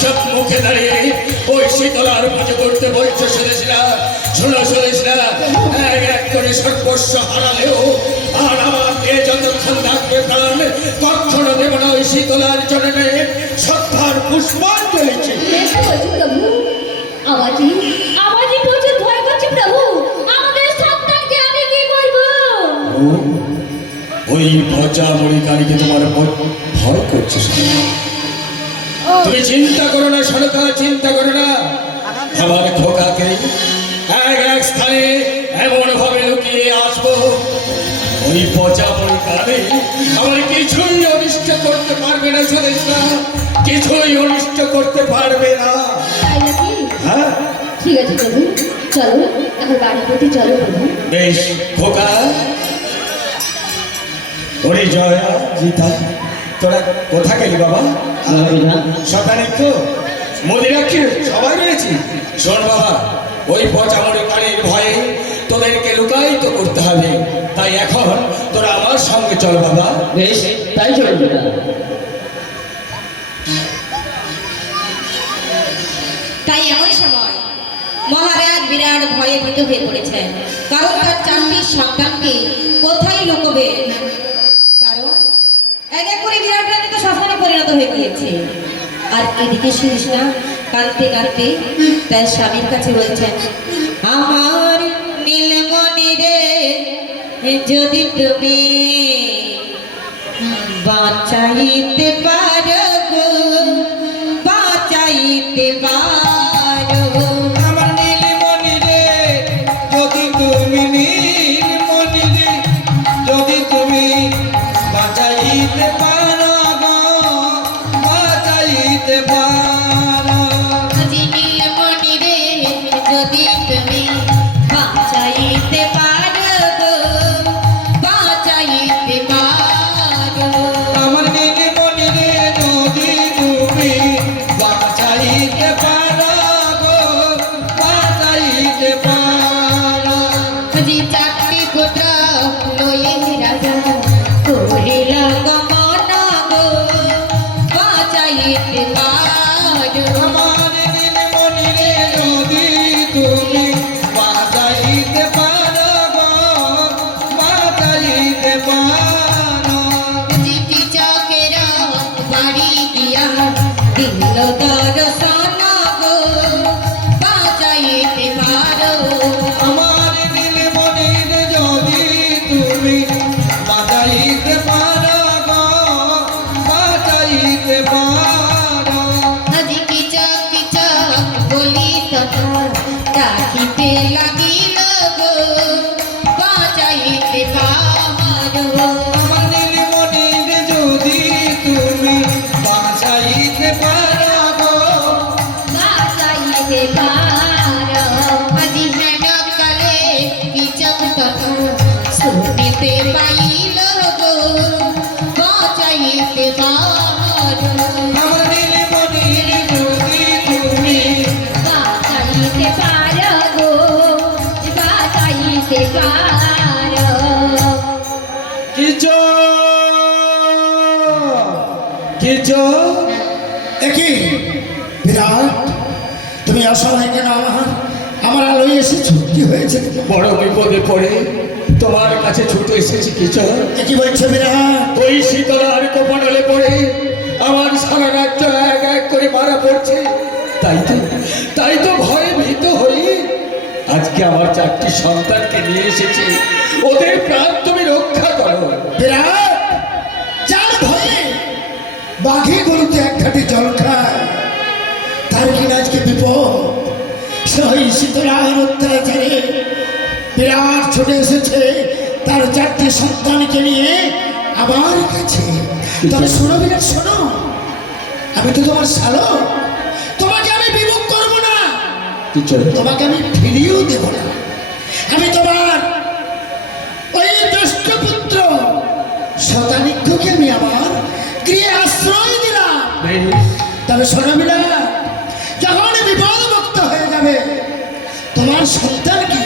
সব মুখে দাঁড়িয়ে ওই শীতলার পুজো করতে বলছো সুদেশরা? শোনো সুদেশরা, এক এক করে সর্বস্ব হারালেও আর আমাকে যতক্ষণ থাকবে প্রাণ কখনো দেব না ওই শীতলার চরণে শ্রদ্ধার পুষ্পাঞ্জলি। প্রভু আমার যে প্রচুর ভয় করছে প্রভু, আমাদের সন্তানকে আমি কি করব? ওই ভজা মরিকারীকে তোমার ভয় করছে? তুমি চিন্তা করো না সরকার, চিন্তা করো না। আমার খোকাকে এক এক স্থানে এমন ভাবে লুকিয়ে আসবো, ওই পচা পরিকারে আমার কিছুই অনিষ্ট করতে পারবে না সুদেশরা, কিছুই অনিষ্ট করতে পারবে না। হ্যাঁ ঠিক আছে প্রভু, চলো এখন বাড়ির প্রতি চলো প্রভু। বেশ খোকা, ওরে জয়া জিতা, তোরা কোথা গেলি বাবা? সকালে তো মদিরা কি সবাই রয়েছি। শোন বাবা, ওই পচামড়ি কানের ভয়ে তোদেরকে লুকায়িত করতে হবে, তাই এখন তোরা আমার সঙ্গে চল বাবা। বেশ, তাই চল পিতা। তাই এমন সময় মহারাজ বিরাট ভয়ে ভীত হয়ে পড়েছেন, কারণ তার 4টি সন্তানকে কোথায় লুকোবে, কারণ এক এক করে বিরাট রানী তো শ্মশানে পরিণত হয়ে গিয়েছে। আর এদিকে সুদেশনা কাঁদতে কাঁদতে তার স্বামীর কাছে বলছেন, আমার নীলমণি রে, যদি তুমি বাঁচাইতে পারো গো, বাঁচাইতে পারো আমার নীলমণি রে, যদি তুমি নীলমণি রে, যদি তুমি বাঁচাইতে পারো গো, বাঁচাইতে পারো। নীলমণি রে, যদি তুমি বাঁচাইতে পারো গো, বাঁচাইতে পারো আমার নীলমণি রে, যদি তুমি বাঁচাইতে পারো গো, বাঁচাইতে পারো। 4টি পুত্র লয়ে রাজা করিল গমন গো, বাঁচাইতে পারো আমার নীলমণি রে, যদি তুমি বাঁচাইতে পারো গো, বাঁচাইতে পারো। চিঠি চকের বাড়ি দিয়া দিল দর্শন গো, বাঁচাইতে পারো আমার নীলমণি রে, যদি তুমি বাঁচাইতে পারো গো, বাঁচাইতে পারো। কিচক কিচক বলি তথা ডাকিতে লাগিল গো, বাঁচাইতে পারো আমার নীলমণি রে, যদি তুমি বাঁচাইতে পারো গো, বাঁচাইতে পারো। আজি হেন কালে কিচক তথা শুনিতে পাইল গো, বাঁচাইতে পারো আমার নীলমণি রে, যদি তুমি বাঁচাইতে পারো গো, বাঁচাইতে পারো। কিচো কিচো, একই বিরাট, তুমি অসহায় কেন? আমার আলোয় এসেছো, কি হয়েছে? বড় বিপদে পড়ে তোমার কাছে ছুটে এসেছি কিচো। কি বলছো বিরাট? ওই শীতলার কোপনলে পড়ে আমার সারা রাজ্য এক এক করে মারা পড়ছে, তাই তো ভয়ে ভীত হই আজকে আমার 4টি সন্তানকে নিয়ে এসেছি, ওদের প্রাণ তুমি রক্ষা করো। বিরাট, যার ভয়ে বাঘে গরুতে এক ঘাটে জল খায়, তার কিনা আজকে বিপদ। সেই শীতলার অত্যাচারে বিরাট ছুটে এসেছে তার 4টি সন্তানকে নিয়ে আমার কাছে। তবে শোনো বিরাট, শোনো, আমি তো তোমার শালক, তোমাকে আমি বিমুখ করবো না, তোমাকে আমি ফিরিয়েও দেব না। আমি তোমার ওই জ্যেষ্ঠ পুত্র শতানিক্ষকে আমি আমার গৃহে আশ্রয় দিলাম। তবে শোনো বিরাট, যখন বিপদ মুক্ত হয়ে যাবে তোমার সন্তানকে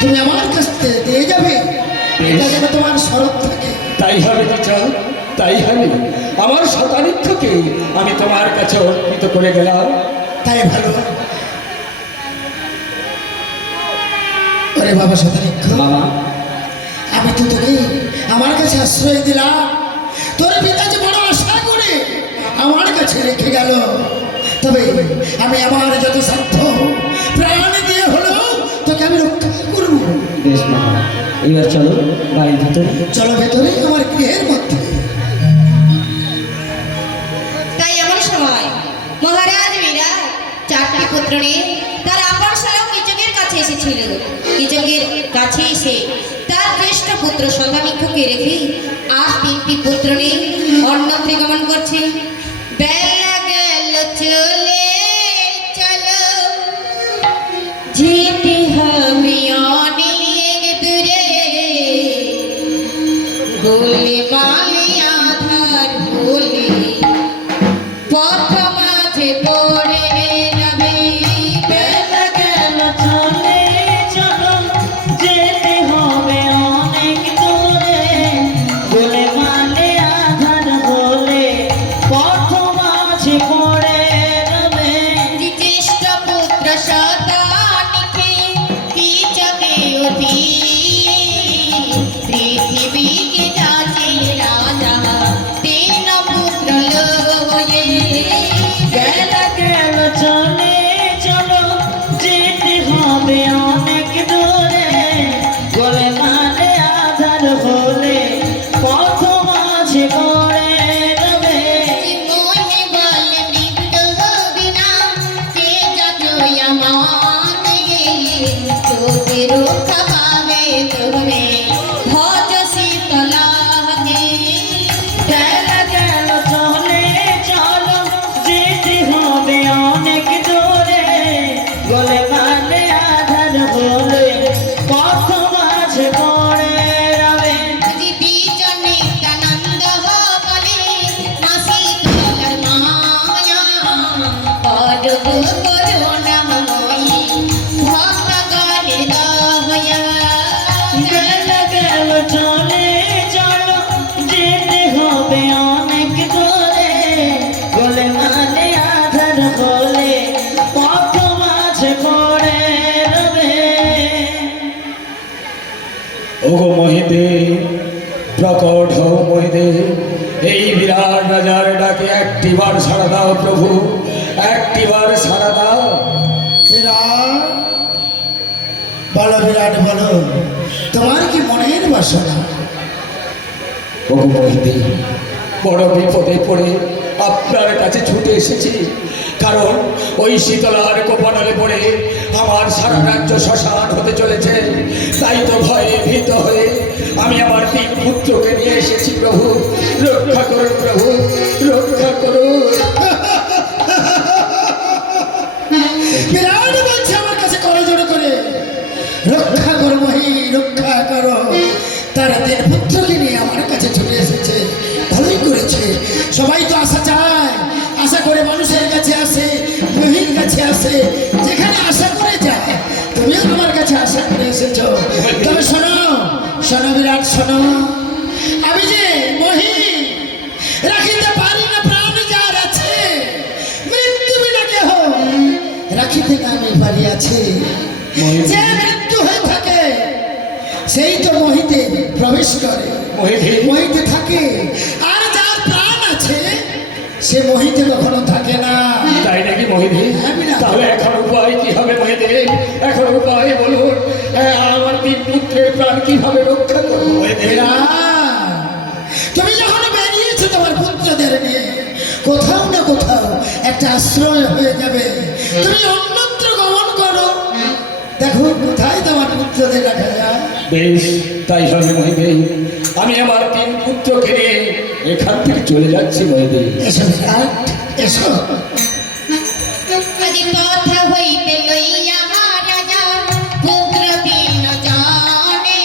তুমি আমার কাছ থেকে দিয়ে যাবে, এটা যেন তোমার শরৎ থাকে। তাই হবে কিচো, তাই আমি আমার শতানিক্ষকে আমি তোমার কাছে অর্পিত করে গেলাম। তাই ভালো। ওরে বাবা শতানিক্ষ, বাবা আমি তো তোকে আমার কাছে আশ্রয় দিলাম, তোর পিতা যে বড় আশা করে আমার কাছে রেখে গেল, তবে আমি আমার যত সাধ্য প্রাণ দিয়ে হলো তোকে আমি রক্ষা করব। বেশ বাবা, এবার চলো বাড়ির ভিতরে। চলো ভেতরে আমার গৃহের মধ্যে। তাই এমন সময় মহারাজ বিরাট চারটি পুত্র নিয়ে তার আপন শালক কীচকের কাছে এসেছিল। কীচকের কাছে এসে তার জ্যেষ্ঠ পুত্র শতানিক্ষকে রেখে আর তিনটি পুত্র নিয়ে অন্যত্রে গমন করছে। বেলা গেল চলে চলো, যেতে হবে অনেক দূরে, গোলে মালে আধার বলে পথ মাঝে পড়ে যাবে। বেলা গেল চলে চলো, যেতে হবে অনেক দূরে, বলে মানে আধার বলে পথ মাঝে পড়ে যাবে। জ্যেষ্ঠ পুত্র শতানিকে কীচকে অতি, পৃথিবীকে যাচে রাজা তিন পুত্র লয়ে। বেলা গেল চলে চলো, যেতে হবে অনেক দূরে, বলে মানে আধার বলে পথ মাঝে পড়ে যাবে। মোহে বলে মৃত্যু হবে না, কে যতই আমাকে তোকে রক্ষা পাবে তুমি ভজ শীতলাকে। বেলা গেল চলে চলো, যেতে হবে অনেক দূরে, বলে মানে আধার বলে পথ মাঝে পড়ে যাবে। বিজনে আনন্দ বলে মাসি তোলার মায়া, অডব করুণাময়ী ভক্তগণের দয়া। বেলা গেল চলে চলো, যেতে হবে অনেক দূরে, বলে মানে আধার বলে পথ মাঝে পড়ে যাবে। ওগো মহিদেব, প্রকট হও মহিদেব, এই বিরাট রাজার ডাকে একটিবার সাড়া দাও প্রভু, একটিবার সাড়া দাও। বিরাট, বলো বিরাট বলো, তোমার কি মনের বাসনা? ওগো মহিদেব, বড় বিপদে পড়ে আপনার কাছে ছুটে এসেছি, কারণ ওই শীতলার কোপানলে পড়ে আমার সারা রাজ্য শ্মশান হতে চলেছে। তাই তো ভয়ে ভীত হয়ে আমি আমার তিন পুত্রকে নিয়ে এসেছি প্রভু, রক্ষা করুন প্রভু, রক্ষা করুন। বিরাট বলছে আমার কাছে করজোড় করে, রক্ষা করো মহি, রক্ষা করো। তারা তিন পুত্রকে নিয়ে আমার কাছে ছুটে এসেছে, ভালোই করেছে। সবাই তো আশা চায়, আশা করে মানুষের কাছে আসে, মহির কাছে আসে, যেখানে আশা করে যায়। তুমিও আমার কাছে আশা করে এসেছো। তবে শোনো, শোনো বিরাট শোনো, আমি যে মহি রাখিতে পারি না প্রাণ যার আছে, মৃত্যু বিনা কেহ রাখিতে না আমি পারি আছে। যে মৃত্যু হয়ে থাকে সেই তো মহিতে প্রবেশ করে, মহিতে থাকে। আর যার প্রাণ আছে সে মহিতে কখনো থাকে না। তাই নাকি মহিদেব? হ্যাঁ, বিনা। তাহলে এখন উপায় কি হবে মহিদেব? এখন উপায় বলুন, আমার তিন পুত্রের প্রাণ কিভাবে রক্ষা করবো মহিদেব? বিরাট, তুমি যখন বেরিয়েছো তোমার পুত্রদের নিয়ে, কোথাও না কোথাও একটা আশ্রয় হয়ে যাবে। তুমি অন্যত্র গমন করো, দেখো কোথায় তোমার পুত্রদের রাখা যায়। বেশ, তাই হবে মহিদেব। আমি আমার তিন পুত্রকে নিয়ে এখান থেকে চলে যাচ্ছি মহিদেব। এসো বিরাট, এসো। আদি পথ হইতে লইয়া রাজা পুত্র তিন জনে,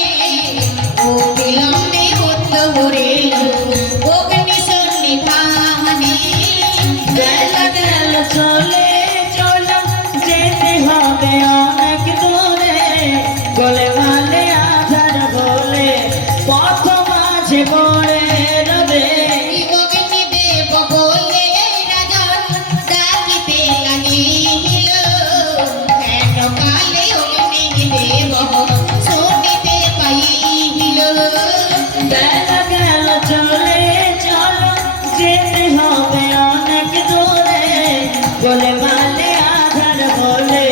ও বিলম্বে উত্তরে অগ্নি সন্নিধানে। বেলা গেল চলে চলো, যেতে হবে অনেক দূরে, বলে মানে আধার বলে পথ মাঝে পড়ে যাবে। বলে মানে আধার হলে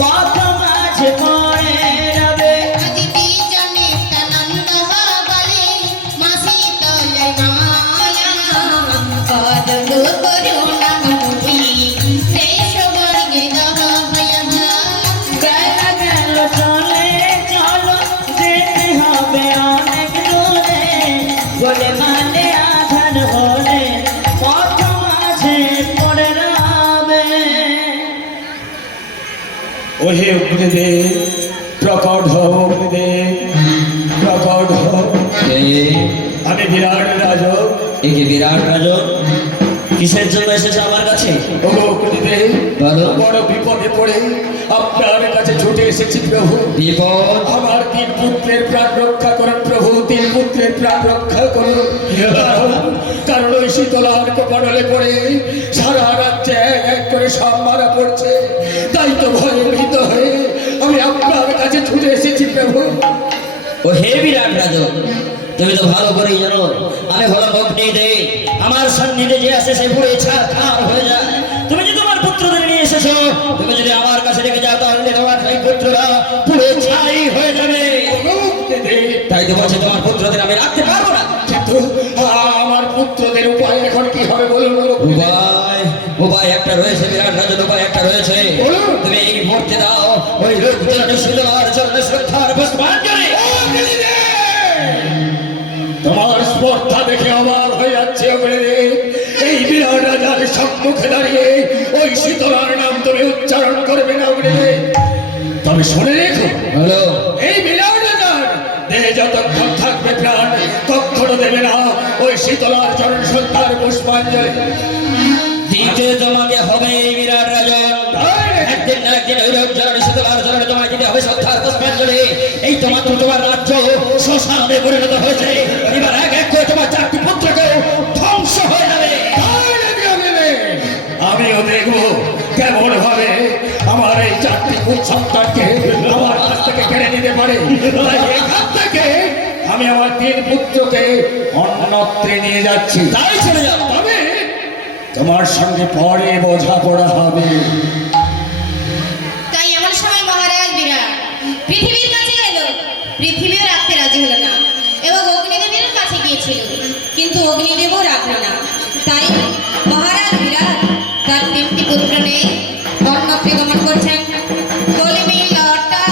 কত মাছ পড়ে রবে। আজি বিজনে আনন্দ বলে মাসি তলে মায়া কদলু করুণা মুই দেশ বর্গে দহয়া বেলা গেল চলে চলো যেতে হবে অনেক দূরে বলে মানে আধার হলে কত মাঝে পড়ে রবে। ওহে অগ্নিদেব প্রকট হও, অগ্নিদেব প্রকট হও। আমি বিরাট রাজা। একে বিরাট রাজা কিসের জন্য এসেছে আমার কাছে? ওগো অগ্নিদেব, বলো। বড় বিপদে পড়ে আপনার কাছে ছুটে এসেছি প্রভু। বিপদ? আমার 3 পুত্রের প্রাণ রক্ষা করুন প্রভু, 3 পুত্রের প্রাণ রক্ষা করুন। কারণ ওই শীতলার কপালে পড়ে সারা রাজ্যে এক এক করে সব মারা পড়ছে। তাই তো ভয়ে ভীত হয়ে আমি আপনার কাছে ছুটে এসেছি প্রভু। ও হে বিরাট রাজা, তুমি তো ভালো করেই জানো আমি হলাম অগ্নিদেব। আমার সান্নিধ্যে যে আসে সে পুড়ে ছারখার হয়ে যায়। তুমি যে তোমার পুত্রদের নিয়ে এসেছো, তুমি যদি আমার কাছে রেখে যাও তাহলে তোমার সেই পুত্ররা পুড়ে ছাই হয়ে যাবে। তাই তো বলছে তোমার পুত্রদের আমি রাখতে পারবো না। কিন্তু আমার পুত্রদের উপায় এখন কি হবে বলুন? উপায় একটা রয়েছে বিরাট রাজা, উপায় একটা রয়েছে। বলুন। তুমি এই মুহূর্তে দাও ওই লোকজনকে শীতলার চরণে শ্রদ্ধার পুষ্পাঞ্জলি। তোমার স্পর্ধা দেখে অবাক হয়ে যাচ্ছে অগ্নিদেব। এই বিরাট রাজার সম্মুখে দাঁড়িয়ে ওই শীতলার নাম তুমি উচ্চারণ করবে না অগ্নিদেব। তবে শুনে রেখো, হ্যালো, এই বিরাট রাজার দেহে যতক্ষণ থাকবে প্রাণ কখনো দেবে না ওই শীতলার চরণ শ্রদ্ধার পুষ্পাঞ্জলি। দিতে তোমাকে হবে এই বিরাট রাজন। একদিন না একদিন ওই লোকজনের শীতলার চরণে তোমায় দিতে হবে শ্রদ্ধার পুষ্পাঞ্জলি। এই তোমার তোমার রাজ্য শ্মশানে পরিণত হয়েছে। এবার এক এক করে তোমার 4টি পুত্রকেও ধ্বংস হয়ে যাবে। আমিও দেখবো কেমন ভাবে আমার এই 4টি পুত্র সন্তানকে আমার কাছ থেকে কেড়ে নিতে পারে। তাই এখান থেকে আমি আমার 3 পুত্রকে অন্যত্রে নিয়ে যাচ্ছি। তাই চলে যাও। তবে তোমার সঙ্গে পরে বোঝাপড়া হবে। তাই এমন সময় মহারাজ বিরাট পৃথিবীর কাছে এলো, পৃথিবীও রাখতে রাজি হলো না এবং অগ্নিদেবের কাছে গিয়েছিল, কিন্তু অগ্নিদেবও রাখলো না। তাই মহারাজ বিরাট তার 3টি পুত্র নিয়ে অন্যত্রে গমন করছেন। গলিমি লটা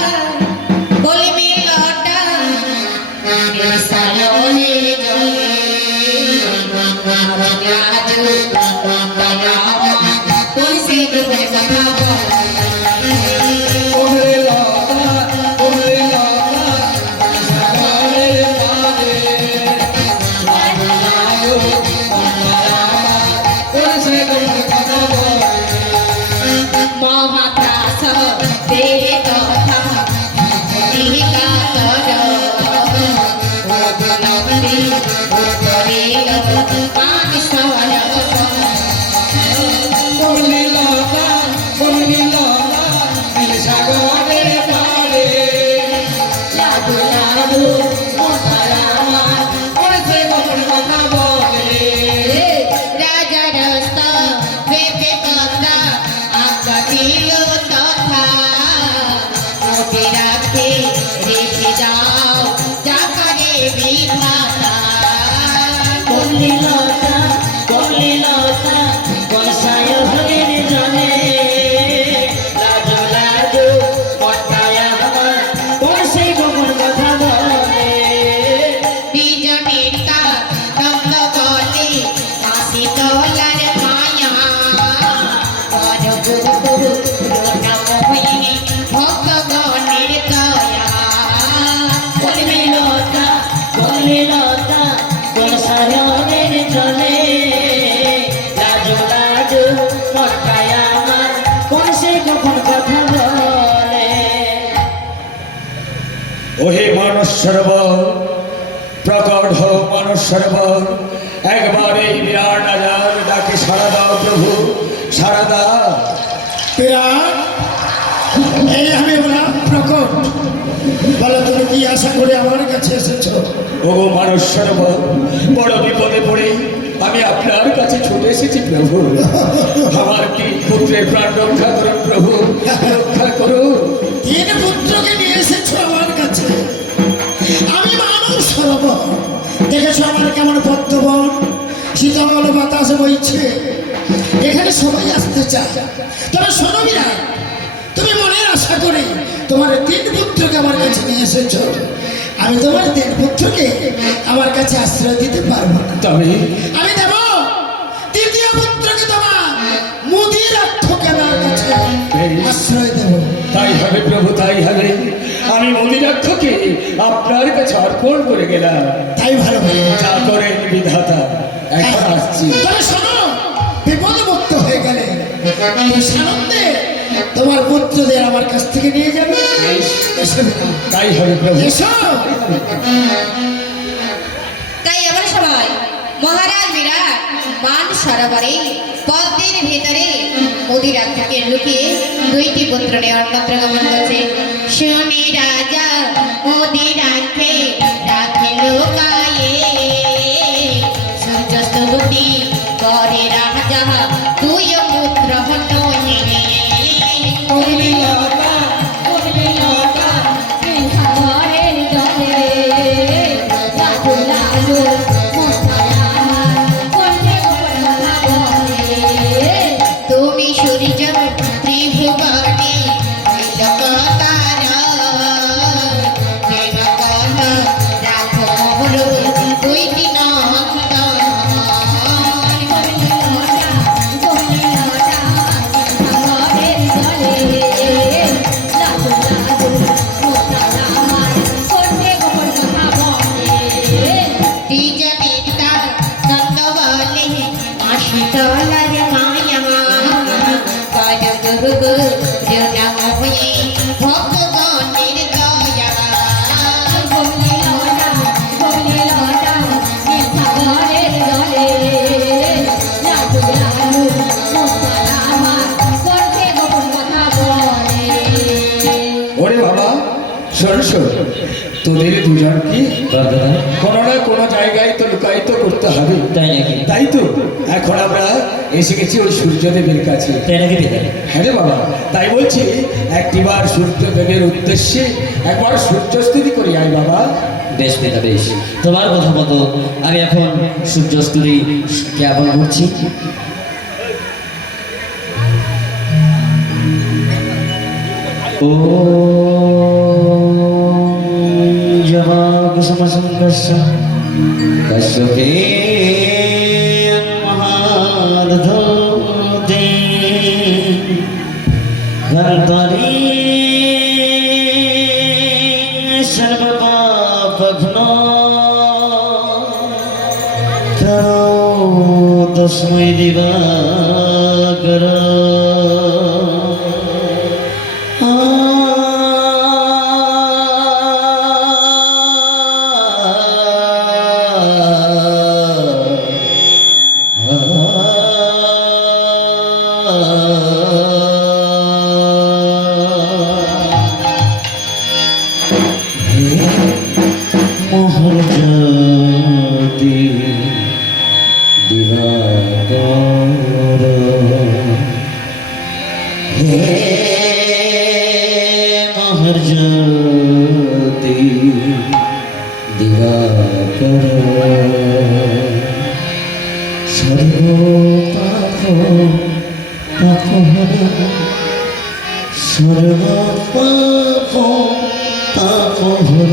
সালনে জলে কোন সে কথা মহাত্রাস দেহে কথা রাজা রস্ত ভেবে কথা আকাশিল তথা মোটে রাখে রেখে যাও যা করে বিধাতা। কলিলতা কলিলতা বসায় হরির জনে লাজো লাজো কথায় আমার কোন সেই গোপন কথা বলে। বিজনের কাজ দগ্ধ বলে হাসি তোলার মায়া ভগবানের দয়া। কলিলতা কলিলতা বসায় হরির জনে লাজো লাজো কথায় আমার কোন সেই গোপন কথা বলে। ওহে মানস সরোবর প্রকট হও, মানস সরোবর একবার এই বিরাট রাজার ডাকে সাড়া দাও প্রভু, সাড়া দাও। বিরাট, এই আমি বলা প্রকট, বলো তুমি কি আশা করে আমার কাছে এসেছো? ওগো মানস সরোবর, বড় বিপদে পড়ে আমি আপনার কাছে ছুটে এসেছি প্রভু। আমার 3 পুত্র পুত্রের প্রাণ রক্ষা করুন প্রভু, রক্ষা করুন। তিন পুত্রকে নিয়ে এসেছো আমার কাছে, আমি মানব সরোবর দেখেছো আমার কেমন পদ্মবন, শীতল বাতাস বইছে, এখানে সবাই আসতে চায়। তবে শোনো বিরাট, তুমি মনের আশা করে তোমার তিন পুত্রকে আমার কাছে নিয়ে এসেছো, আমি তোমার তিন পুত্রকে আমার কাছে আশ্রয় দিতে পারবো না। তবে আমি দেব তৃতীয় পুত্রকে, তোমার মুদির অর্থকে আমার কাছে আশ্রয় দেব। তাই হবে প্রভু, তাই হবে। আমি মন্দিরাক্ষকে আপনার কাছে অর্পণ করে গেলাম। তাই ভালো ভালো। যা করেন বিধাতা, এখন আসছি। তবে শোনো, বিপদমুক্ত হয়ে গেলে তুমি সানন্দে তোমার পুত্রদের আমার কাছ থেকে নিয়ে যাবে। এসো বিনা। তাই হবে প্রভু। এসো। তাই এমন সময় মহারাজ বিরাট মান সরোবরে পদ্মের ভেতরে মদিরা থেকে লুকিয়ে দুইটি পুত্র নিয়ে অন্যত্র গমন করছে। শুনে রাজা মদিরাকে রাখে লোকায়ে, সূর্যস্ত বুদ্ধি করে রাজা দুই পুত্র হনয়ে। সাগরের জলে লালু লালু মোস্তানা করতে কথা বলে। তুমি সূর্য ত্রিভুবনে জগতারা, প্রেমকথ রাখো হলো দুইটি নন্দন। ত্রিজনেতা নন্দ বলে আশিতলার মায়া, করগুরু নাম হয়ে ভক্তগণের দয়া। ওরে বাবা, শোন শোন, তোদের দুজনকে বাবা, কোনো না কোনো জায়গায় তো লুকায়িত করতে হবে। তাই নাকি? তাই তো এখন আমরা এসে গেছি ওই সূর্যদেবের কাছে। তাই নাকি পিতা? হ্যাঁ রে বাবা, তাই বলছি একটিবার সূর্যদেবের উদ্দেশ্যে একবার সূর্যস্তুতি করি আয় বাবা। বেশ পিতা বেশ, তোমার কথা মতো আমি এখন সূর্যস্তুতি জ্ঞাপন করছি। ও জবাকুসুমসংকর্ষ কশ্যপে মহার্ধতে গন্তরি সর্বপাপঘ্নো করো তস্मै দিবাকর। মহারাজতি দিবাকর, হে মহারাজতি দিবাকর, সর্বপাপ তাপহর, সর্বপাপ তাপহর,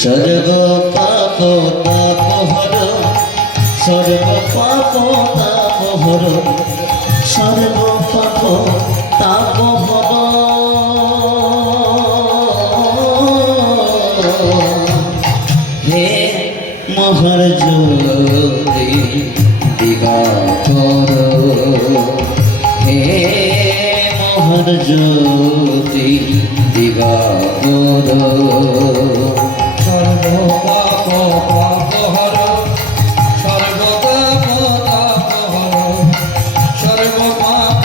সর্বপাপ তাপহর, সর্বপাপ তাপহর, সর্বপাপ তাপহর। হে মহারাজতি দিবাকর, হে মহারাজতি দিবাকর, সর্বপাপ পাপহর, সর্বপাপ তাপহর, সর্বপাপ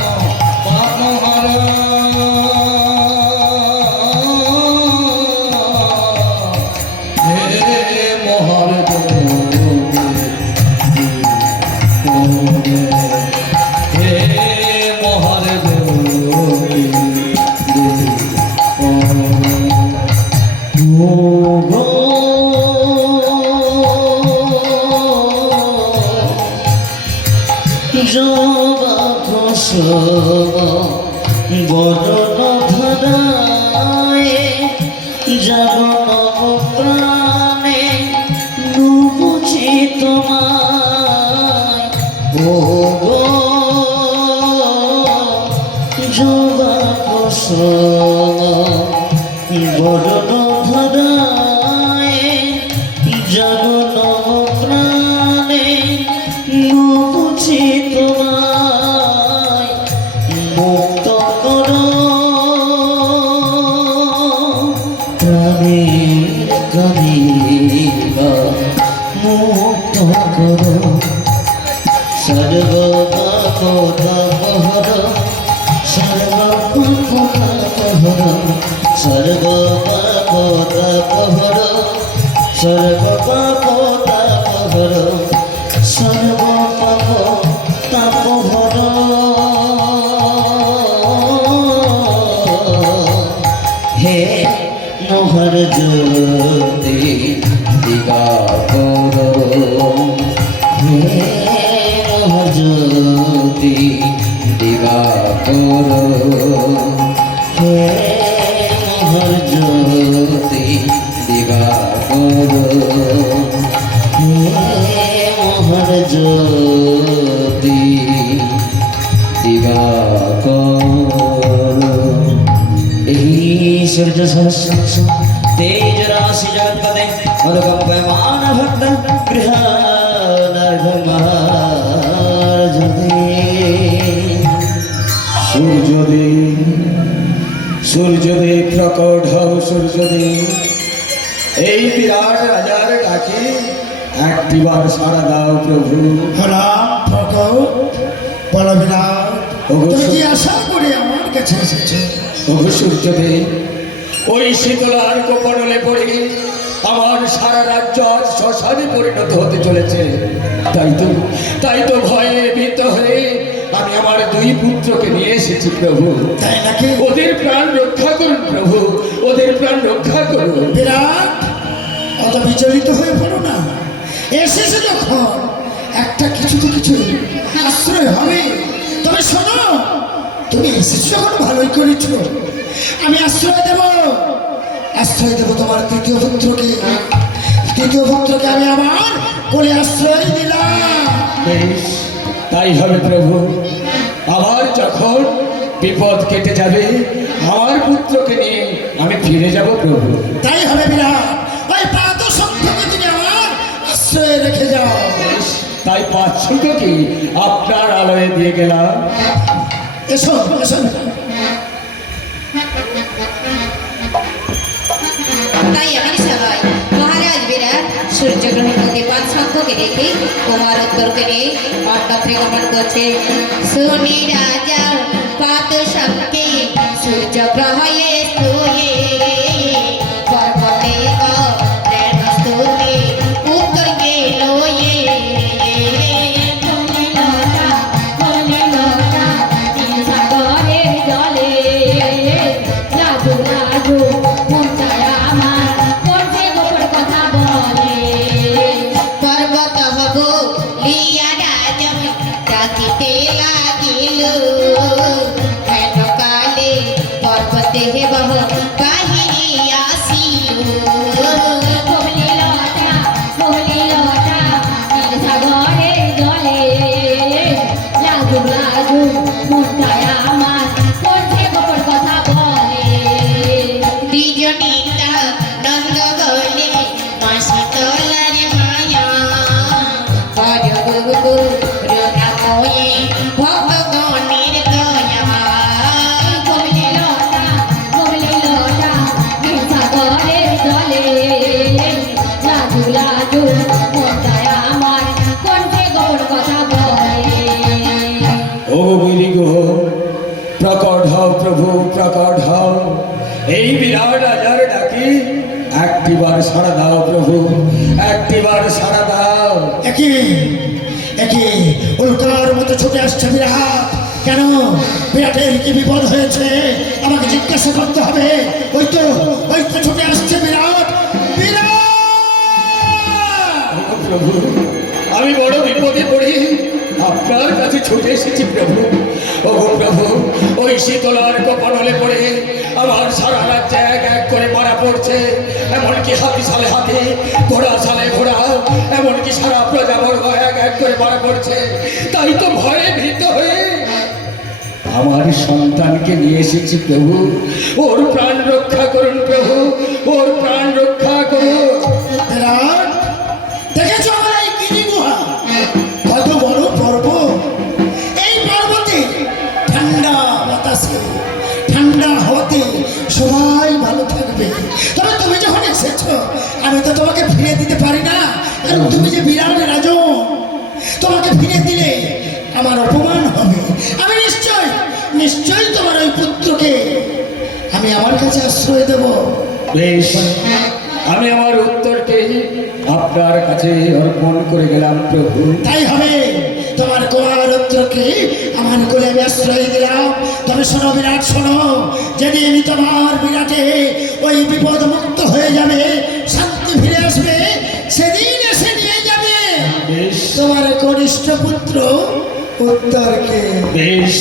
পাপহর। হে মহারাজতি, হে বরণ ধরায় যাব নব প্রাণে নুবুঝি তোমায় ও গো জবা কুসুম বরণ ধরায় যাব নব প্রাণে নুবুঝি তোমায় মুক্ত করো প্রাণের কামিকা মুক্ত করো সর্বপাপহর সর্বপাপহর সর্বপাপহর সর্বপাপহর সর্বপাপহর হে মোহর জ্যোতি দিবাকর হে মোহর জ্যোতি দিবাকর হে মোহর জ্যোতি দিবাকর হে মোহর জ্যোতি দিবাকর এই সূর্য সহস্রাংশ তেজ রাশি জগৎপদে অনুকম্পমান ভক্ত গৃহানর্ঘমার্জনে সূর্যদেব সূর্যদেব প্রকট হও সূর্যদেব এই বিরাট রাজার ডাকে একটিবার সাড়া দাও প্রভু হলাম প্রকট বলো বিরাট তুমি কি আশা করে আমার কাছে এসেছো? ওগো সূর্যদেব ওই শীতলার কোপরলে পড়ে আমার সারা রাজ্য আজ শ্মশানে পরিণত হতে চলেছে। তাই তো ভয়ে ভীত হয়ে আমি আমার দুই পুত্রকে নিয়ে এসেছি প্রভু। তাই নাকি? ওদের প্রাণ রক্ষা করুন প্রভু, ওদের প্রাণ রক্ষা করুন। বিরাট অত বিচলিত হয়ে পড়ো না, এসেছে যখন একটা কিছু তো কিছু আশ্রয় হবে। তবে শোনো, তুমি এসেছো যখন ভালোই করেছো, আমি আশ্রয় দেব তোমার তৃতীয় পুত্রকে আমি আমার কোলে আশ্রয় দিলাম। বেশ, তাই হবে প্রভু। আবার যখন বিপদ কেটে যাবে আমার পুত্রকে নিয়ে আমি ফিরে যাব প্রভু। তাই হবে বিরাট, ওই প্রাত সন্ধ্যাকে তুমি আমার আশ্রয়ে রেখে যাও। বেশ, তাই পাঁচশোকে কি আপনার আলোয় দিয়ে গেলাম। এসো এসো। তাই এমন সবাই মহারাজ বিরাট সূর্যগ্রহণ মধ্যে 5 সংখ্যকে রেখে কুমার উত্তরকে নিয়ে অন্যত্রে গমন করছে। শুনি রাজা পাত শক্তি সূর্য গ্রহে শুয়ে পর্বতে স্তুতি উত্তর গেলোয়ে পর্বত হব লিয়া রাজ ডাকিতে লাগিল হেন কালে পর্বতে বহ কাহিনী আসিল দ্বিজনিতা নন্দ বলে মাসি তোলার মায়া ভগবানের দয়া ও বলি গো, প্রকট হও প্রভু, প্রকট হও। এই বিরাট রাজার ডাকি একটিবার সাড়া দাও প্রভু, একটিবার সাড়া দাও। একই উল্কার মতো ছুটে আসছে বিরাট। কেন? বিরাটের কি বিপদ হয়েছে আমাকে জিজ্ঞাসা করতে হবে। ওই তো ছুটে আসছে বিরাট। প্রভু, আমি বড় বিপদে পড়ি, আপনার কাছে ছুটে এসেছি প্রভু। ও প্রভু, ওই শীতলার কপালে পড়ে আমার সারা রাজ্যে এক এক করে মারা পড়ছে, এমনকি হাতি সালে হাতি, ঘোড়া সালে ঘোড়া, এমনকি সারা প্রজাবর্গ এক এক করে মারা পড়ছে। তাই তো ভয়ে ভীত হয়ে আমার সন্তানকে নিয়ে এসেছি প্রভু। ওর প্রাণ রক্ষা করুন প্রভু, ওর প্রাণ রক্ষা করুন। বিরাট, দেখেছো আমার এই গিরি গুহা কত বড় পর্বত। এই পর্বতে ঠান্ডা বাতাসে, ঠান্ডা হতে সবাই ভালো থাকবে। তবে তুমি যখন এসেছো, আমি তো তোমাকে ফিরে দিতে পারি না, কারণ তুমি যে বিরাট রাজন। তোমাকে ফিরে দিলে আমার অপমান হবে। আমি নিশ্চয়ই তোমার ওই পুত্রকে আমি আমার কাছে আশ্রয় দেব। বেশ, আমি আমার উত্তরকে আপনার কাছে অর্পণ করে গেলাম প্রভু। তাই হবে, তোমার কুমার উত্তরকে আমার কোলে আমি আশ্রয় দিলাম। তবে শোনো বিরাট, শোনো, যেদিন তোমার বিরাটে ওই বিপদ মুক্ত হয়ে যাবে, শান্তি ফিরে আসবে, সেদিন এসে নিয়ে যাবে বেশ, তোমার কনিষ্ঠ পুত্র উত্তরকে। বেশ,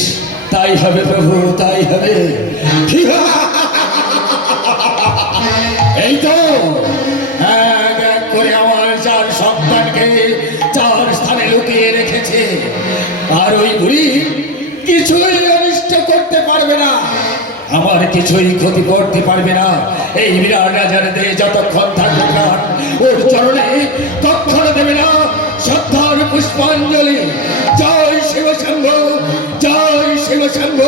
তাই হবে প্রভু, তাই হবে। এই তো এক এক করে আমার 4 সন্তানকে 4 স্থানে লুকিয়ে রেখেছে, আর ওই বুড়ি কিছুই অনিষ্ট করতে পারবে না, আমার কিছুই ক্ষতি করতে পারবে না। এই বিরাট রাজার দেহে যতক্ষণ থাকবে প্রাণ, ওর চরণে কখনো দেবে না শ্রদ্ধার পুষ্পাঞ্জলি। জয় শিবশম্ভ, জয় শিবশম্ভ,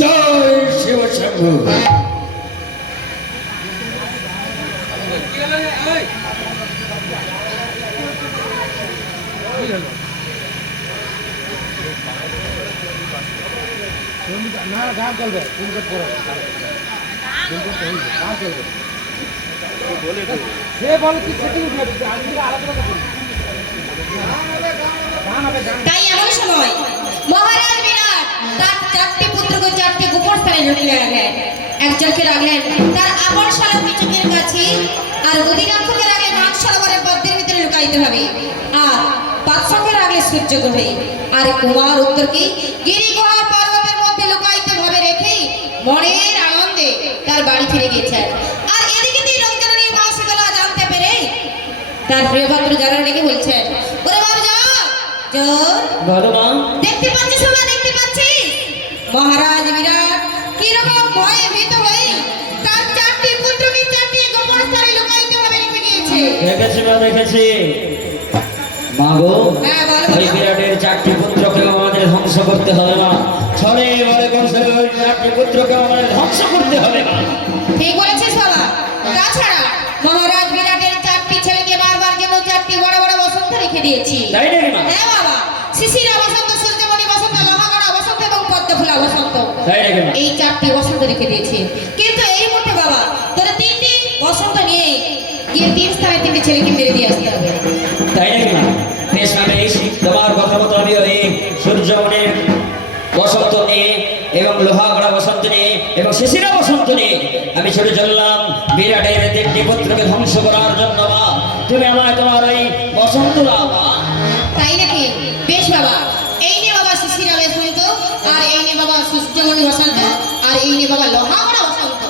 জয় শিবশম্ভ। তাই এমন সময় মহারাজ বিরাট তার 4টি পুত্রকে 4টি গোপন স্থানে লুকিয়ে রাখলেন। একজনকে রাখলেন তার আপন শালা পিচুকের কাছে, আর অধিকাংশকে রাখলেন মাঠ সরোবরের পদ্মের ভিতরে লুকাইতে হবে, আর 500কে রাখলে সূর্য গ্রহে, আর কুমার উত্তরকে গিরি গুহার পর্বতের মধ্যে লুকাইতে ভাবে রেখে মনের আনন্দে তার বাড়ি ফিরে গিয়েছেন। আর এদিকে তুই রংজননী মা শীতলা জানতে পেরে তার প্রিয় পাত্র যারা রেখে বলছেন, ওরে বাবু বলো মা। দেখতে পাচ্ছিস বাবা, দেখতে পাচ্ছিস মহারাজ বিরাট কিরকম ভয়ে ভীত হয়ে তার 4টি পুত্রকে 4টি গোপন স্থানে লুকাইতে ভাবে রেখে গিয়েছে। দেখেছি মা, দেখেছি। মা গো, হ্যাঁ বলো ওই বাবা। বিরাটের 4টি পুত্রকে আমাদের ধ্বংস করতে হবে মা। ছড়ে বলে কৌশলে ওই 4টি পুত্রকে আমাদের ধ্বংস করতে হবে মা। ঠিক বলেছিস বাবা। তাছাড়া মহারাজ বিরাটের 4টি ছেলেকে বারবার জন্য 4টি বড় বড় বসন্ত রেখে দিয়েছি। তাই নাকি মা? হ্যাঁ বাবা, শিশিরা বসন্ত, সূর্যমণি বসন্ত, লোহাগড়া বসন্ত এবং পদ্মফুলা বসন্ত, তাই নাকি মা? এই 4টি বসন্ত রেখে দিয়েছি। কিন্তু এই মুহূর্তে বাবা তোর 3টি বসন্ত নিয়ে গিয়ে 3 স্থানে 3টি ছেলেকে মেরে দিয়ে আসতে হবে। তাই নাকি মা? বেশ, আমি তোমার কথা মতো আমি ওই সূর্যমণির বসন্ত নিয়ে এবং লোহাগড়া বসন্ত নিয়ে এবং শিশিরা বসন্ত নিয়ে আমি ছুটে চললাম বিরাটের 3টি পুত্রকে ধ্বংস করার জন্য। মা, তুমি আমায় তোমার ওই বসন্ত দাও মা। তাই নাকি? বেশ বাবা, এই নে বাবা শিশিরা বসন্ত, আর এই নে বাবা সূর্যমণি বসন্ত, আর এই নে বাবা লোহাগড়া বসন্ত।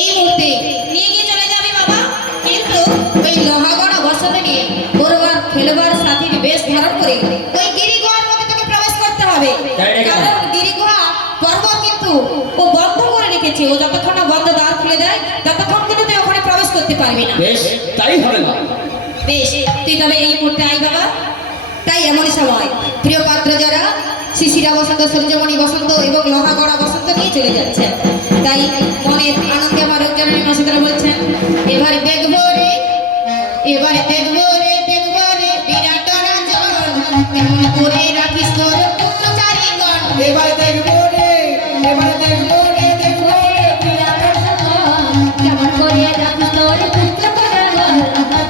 এই মুহূর্তে নিয়ে গিয়ে চলে যাবে বাবা, কিন্তু ওই লোহাগড়া বসন্ত নিয়ে বড়বার খেলবার সাথীর বেশ ধারণ করে ওই গিরিগুহার মধ্যে তোকে প্রবেশ করতে হবে। তাই নাকি? কারণ গিরিগুহা পর্বত কিন্তু ও বন্ধ করে রেখেছে, ও যতক্ষণ না বন্ধ দ্বার খুলে দেয় ততক্ষণ কিন্তু তুই ওখানে প্রবেশ করতে পারবি না। বেশ, তাই হবে মা। বেশ, তুই তবে এই মুহূর্তে আই বাবা। তাই এমন সময় প্রিয় পাত্র যারা শিশিরা বসন্ত, সূর্যমণি বসন্ত এবং লোহাগড়া বসন্ত নিয়ে চলে যাচ্ছেন। তাই মনের আনন্দে আমার রঞ্জনী মাসিদারা বলছেন, এবার দেখবো রে, এবার দেখবো রে, দেখবো রে বিরাট রাজন, কেমন করে রাখিস তোর পুত্রচারীগণ। এবার দেখবো রে, এবার দেখবো রে, দেখবো রে বিরাট রাজন। কেমন করে রাখি তোর পুত্র পরাগণ,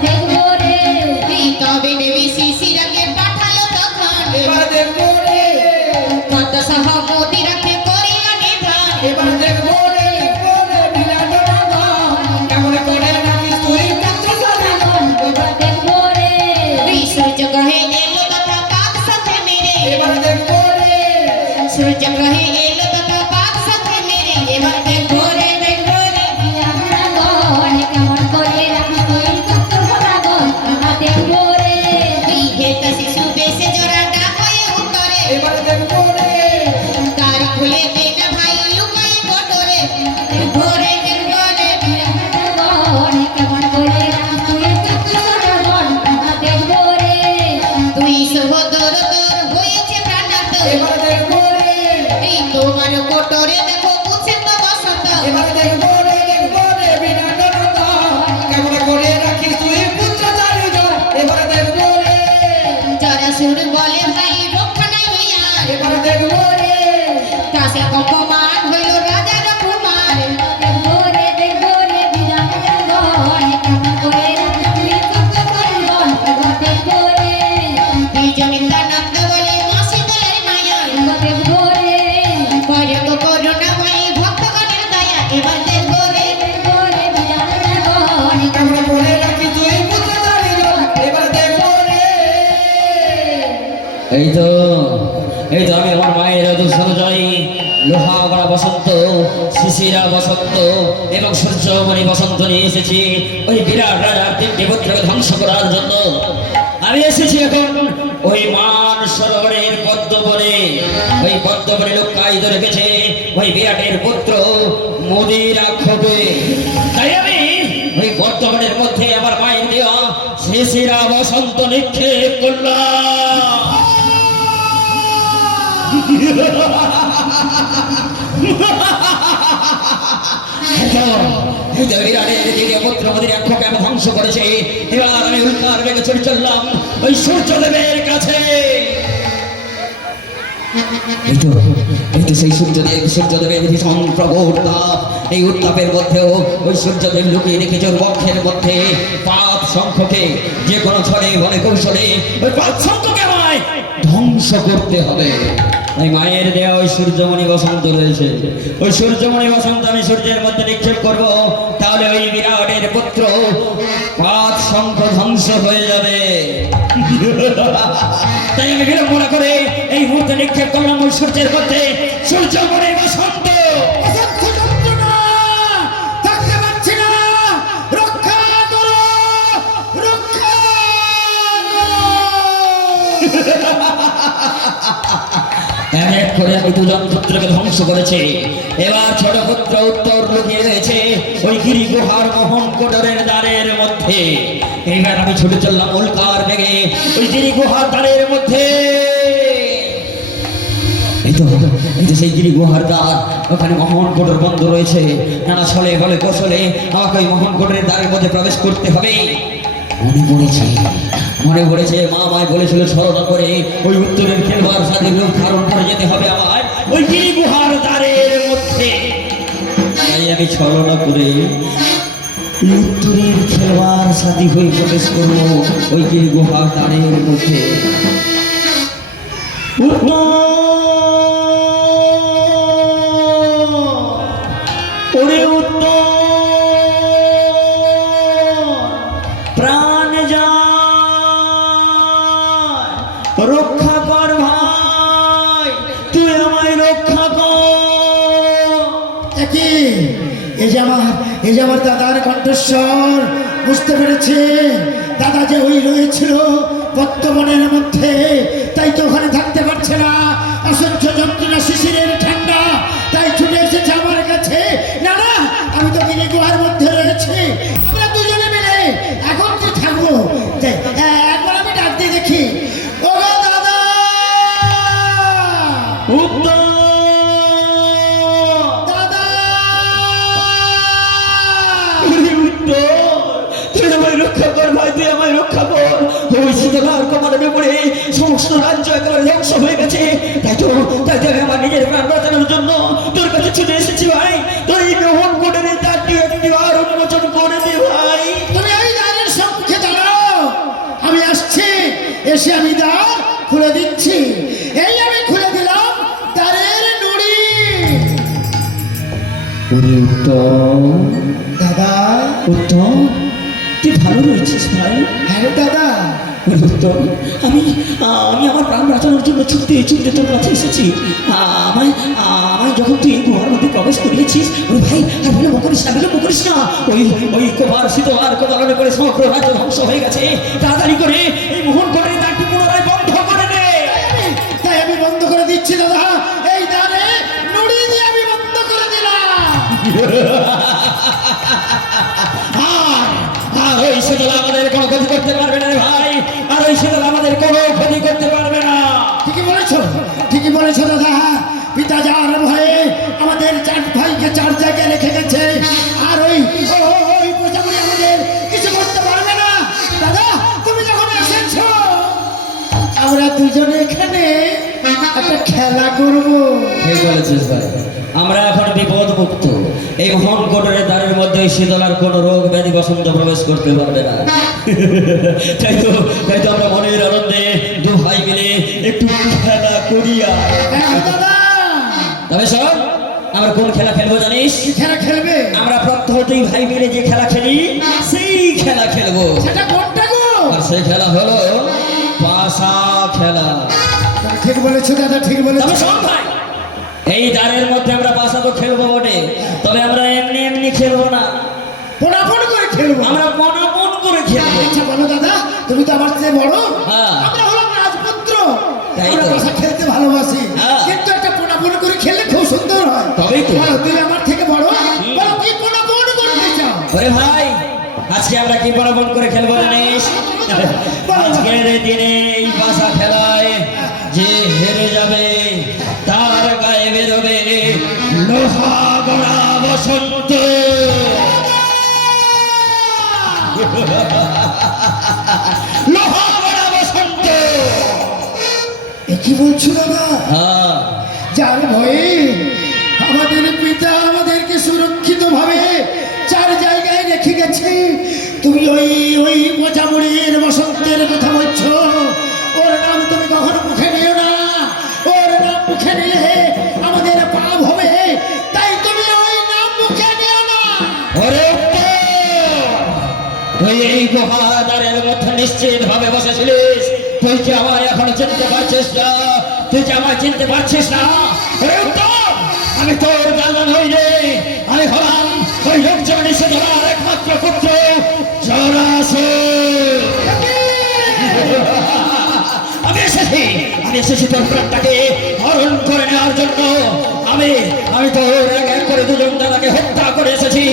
দেখবো রে। তবে দেবী শিশিরাকে পাঠালো তখন, এবার দেখবো রে, কত সহমতি রাখে করিয়া নিধান। এবার দেখবো রে, দেখবো রে বিরাট রাজন। কেমন করে রাখিস তুই পুত্র পরাগণ। এবার দেখবো রে। সূর্য গ্রহে এলো তথা কাক সাথে মিলে, রহে এলো তত পাক সাথে মেরে এবার দেখবো রে বিরাগণ কেমন করে রাখি তুই তত্ত্ব ভোলাগণ হাতে গোরে তুই হেতা শিশু বেশে জোড়া ডাকয়ে উত্তরে এবার দেখবো রে তার খুলে দে না ভাই লুকাই বটরে দেখবো রে বিরাগণ কেমন করে রাখি তুই তত্ত্ব ভোলাগণ হাতে গোরে তুই সহোদর তোর হয়েছে প্রাণাত এবার দেখবো রে এই তোমার কোটরে দেখো পুছে তো বসন্ত এবার দেখবো রে বিরাট কেমন করে রাখিস তুই পুত্র চারিজন এবার দেখবো রে যারা সুর বলে ভাই রক্ষা নাই হইয়ার এবার দেখবো রে কাছে অপমান হইল রাজার কুমার গোরে বিরাগণ কেমন করে রাখি তুই তত্ত্ব ভোলাগণ হাতে গোরে তুই জমিন দানন্দ বলে মাসি দলের মায়া গোরে করে তো করোনা ভাই ভক্তগণের দয়া এবার দেখবো রে গোরে বিরাগণ কেমন করে রাখিস তুই পুত্র চারিজন এবার দেখবো রে এই তো আমি আমার মায়ের দর্শন যাই লোহা বড়া বসন্ত শিশিরা বসন্ত এবং সূর্যমণি বসন্ত নিয়ে এসেছি ওই বিরাট রাজার তিনটি পুত্রকে ধ্বংস করার জন্য আমি এসেছি এখন ওই মান সরোবরের পদ্মবনে ওই পদ্মবনে লুকায়িত রেখেছে ওই বিরাটের পুত্র মদিরাক্ষকে তাই আমি ওই পদ্মবনের মধ্যে আমার মায়ের দেওয়া শিশিরা বসন্ত নিক্ষেপ করলাম পুত্রকে আমি ধ্বংস করেছে এবার আমি উল্কার বেগে চলে চললাম ওই সূর্যদেবের কাছে এই তো সেই সূর্যদেবের ভীষণ প্রবল তাপ এই উত্তাপের মধ্যেও ওই সূর্যদেব লুকিয়ে রেখেছে ওর বক্ষের মধ্যে পাপ শঙ্খকে যে কোনো ছড়ে বলে কৌশলে ওই পাপ শঙ্খকে আমায় ধ্বংস করতে হবে তাই মায়ের দেয়া ওই সূর্যমণি বসন্ত রয়েছে ওই সূর্যমণি বসন্ত আমি সূর্যের মধ্যে নিক্ষেপ করব তাহলে ওই বিরাটের পুত্র পাপ শঙ্খ ধ্বংস হয়ে যাবে তাই আমি বিড়ম্বনা করে এই মুহূর্তে নিক্ষেপ করলাম ওই সূর্যের মধ্যে সূর্যমণি বসন্ত অসংখ্য যন্ত্রণা, থাকতে পারছি না, রক্ষা করো, রক্ষা করো। এক করে আমি দুজন পুত্রকে ধ্বংস করেছি এবার ছোট পুত্র উত্তর লুকিয়ে রয়েছে ওই গিরি গুহার মোহন কোটরের দ্বারের মধ্যে এইবার আমি ছুটে চললাম উল্কার বেগে ওই গিরি গুহার দ্বারের মধ্যে এই তো সেই গিরি গুহার দ্বার ওখানে মোহন কোটর বন্ধ রয়েছে নানা ছলে বলে কৌশলে আমাকে ওই মোহন কোটরের দ্বারের মধ্যে প্রবেশ করতে হবে মনে পড়েছে মা আমায় বলেছিল ছলনা করে ওই উত্তরের খেলবার সাথে লোক ধারণ করে যেতে হবে আমায় ওই গিরি গুহার দ্বারের মধ্যে তাই আমি ছলনা করে উত্তরের খেলবার সাথী হয়ে প্রবেশ করবো ওই গিরি গুহার দ্বারের মধ্যে ওরে উত্তর প্রাণ যায় রক্ষা কর ভাই তুই আমায় রক্ষা কর একই এই যে আমার দাদার কণ্ঠস্বর বুঝতে পেরেছে দাদা যে ওই রয়েছিল পদ্মবনের মধ্যে তাই তো ওখানে থাকতে পারছে না অসহ্য যন্ত্রণা শিশিরের ঠান্ডা তাই ছুটে এসেছে আমার কাছে না না আমি তো গিরি গুহার মধ্যে রয়েছি আমরা দুজনে মিলে এখন তো থাকবো তাই, একবার আমি ডাক দিয়ে দেখি ও গো দাদা উত্তর দাদা তুই আমায় রক্ষা কর ভাই তুই আমায় রক্ষা কর ওই শীতলার কমানোর উপরে সমস্ত রাজ্য একেবারে ধ্বংস হয়ে গেছে তাই তো আমি আমার নিজের প্রাণ বাঁচানোর জন্য তোর কাছে ছুটে এসেছি ভাই তোর এই মোহন কোটের তারটি একটি আর উন্মোচন করে দে ভাই তুমি এই দ্বারের সম্মুখে দাঁড়াও আমি আসছি এসে আমি দ্বার খুলে দিচ্ছি এই আমি খুলে দিলাম দ্বারের নুড়ি ওরে উত্তম দাদা উত্তম তুই ভালো রয়েছিস ভাই হ্যাঁ রে দাদা উত্তম, আমি আমি আমার প্রাণ বাঁচানোর জন্য ছুটতে ছুটতে তোর কাছে এসেছি। আমায় আমায় যখন তুই এই গুহার মধ্যে প্রবেশ করিয়েছিস, ওই ভাই আর বিলম্ব করিস না, বিলম্ব করিস না। ওই কোপার শীতলার কোপালনে করে সমগ্র রাজ্য ধ্বংস হয়ে গেছে। তাড়াতাড়ি করে এই মোহন করে তারটি পুনরায় বন্ধ করে দে। তাই আমি বন্ধ করে দিচ্ছি দাদা, এই দ্বারে নুড়ি দিয়ে আমি বন্ধ করে দিলাম। আর ওই শীতলা আমাদের কোনো ক্ষতি করতে পারবে না রে ভাই, আর ওই শীতলা আমাদের কোনো ক্ষতি করতে পারবে না। ঠিকই বলেছো দাদা। পিতা যার ভয়ে আমাদের 4 ভাইকে 4 জায়গায় রেখে গেছে, আর ওই প্রজাপতি আমাদের কিছু করতে পারবে না। দাদা তুমি যখন এসেছো, আমরা দুজনে এখানে একটা খেলা করবো। ঠিক বলেছিস ভাই, আমরা এখন বিপদ মুক্ত। এই মোহন কোটরের দ্বারের মধ্যে শীতলার কোনো রোগ ব্যাধি বসন্ত প্রবেশ করতে পারবে না। তাই তো আমরা মনের আনন্দে 2 ভাই মিলে একটু খেলা করিয়া। দাদা তবে শোন, আমরা কোন খেলা খেলবো জানিস? খেলা খেলবে? আমরা প্রত্যহ 2 ভাই মিলে যে খেলা খেলি, সেই খেলা খেলবো। সেটা কোনটা গো? আর সেই খেলা হলো পাশা খেলা। ঠিক বলেছো দাদা, ঠিক তবে বলেছো। শোন ভাই, এই দ্বারের মধ্যে আমরা পাশা তো খেলবো বটে, তবে আমরা এমনি এমনি খেলবো না, পোড়াপন করে খেলবো। আমরা মনপন করে খেলবো। আচ্ছা বলো দাদা, তুমি তো আমার চেয়ে বড়, হ্যাঁ। আমরা হলাম রাজপুত্র, তাই আমরা তো। বাসা খেলতে ভালোবাসি, হ্যাঁ। কিন্তু একটা পোড়াপন করে খেললে খুব সুন্দর হয়। তবেই তো। বলো, তুমি আমার থেকে বড়, বলো কি পোড়াপন করতে চাও? ওরে ভাই, আজকে আমরা কি মনপন করে খেলবো জানিস? আজকের দিনে এই পাশা খেলায় যে হেরে যাবে তার গায়ে বেরোবে লোহা গড়া বসন্ত। লোহা গড়া বসন্ত। এ কি বলছো দাদা? হ্যাঁ, যার ভয়ে আমাদের পিতা আমাদেরকে সুরক্ষিত ভাবে 4 জায়গায় রেখে গেছে, তুমি ওই মোজামুড়ির বসন্তের কথা বলছো? ওর নাম তুমি কখনো মুখে নিও না, ওর নাম মুখে নিলে আমাদের পাপ হবে, তাই তুমি ওই নাম মুখে নিও না। ওরে তুই এই গুহাদারের মধ্যে নিশ্চিত ভাবে বসেছিলিস, তুই কি আমায় এখনো চিনতে পারছিস না? তুই কি আমায় চিনতে পারছিস না? ওরে উত্তম, আমি তোর জানলাম হইলে, আমি হলাম ওই লোকজন এসে ধরার একমাত্র পুত্র জরাসুর। আমি এসেছি তোর প্রাণটাকে হরণ করে নেওয়ার জন্য। আমি তোর এক করে 2জন দাদাকে হত্যা করে এসেছি।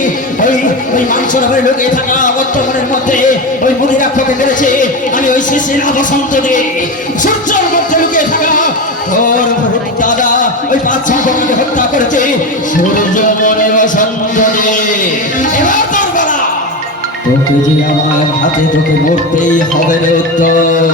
ওই মাংসের লোকে থাকা বর্তমানের মধ্যে ওই মুদিরাক্ষকে মেরেছে আমি, ওই শিশিরা বসন্ত দিয়ে সূর্যের মধ্যে লুকিয়ে থাকা তোর দাদা ওই 5-6 জনকে হত্যা করেছে সূর্যমণি বসন্ত দিয়ে। এবার তোর বলা, তোকে যে আমার হাতে তোকে মরতেই হবে রে উত্তর।